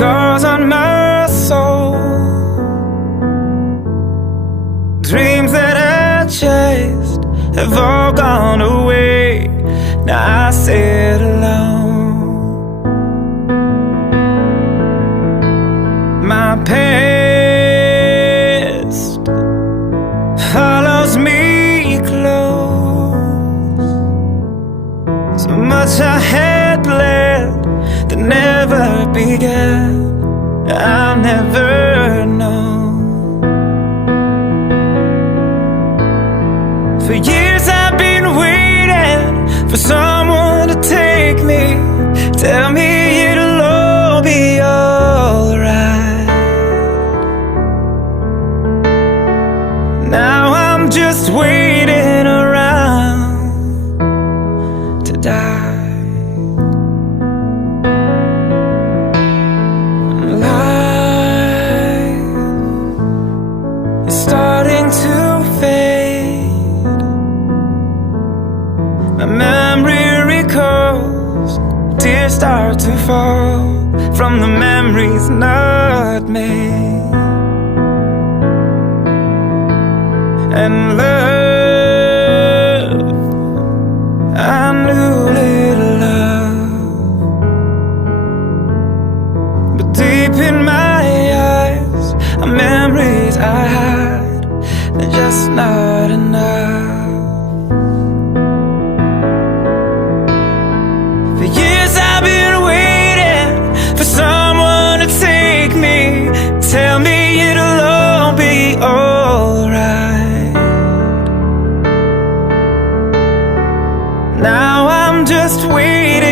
scars on my soul. Dreams that I chased have all gone away. Now I sit alone. My past follows me close. So much I had left that never began, I'll never know. For years I've been waiting for someone to take me, tell me it'll all be alright. Now I'm just waiting around to die. Life is starting to fade. My memory recalls, tears start to fall from the memories not made. And love, I knew little love, but deep in my eyes are memories I hide, they're just not enough. For years I've been waiting for someone to take me, tell me it'll all be alright. Now I'm just waiting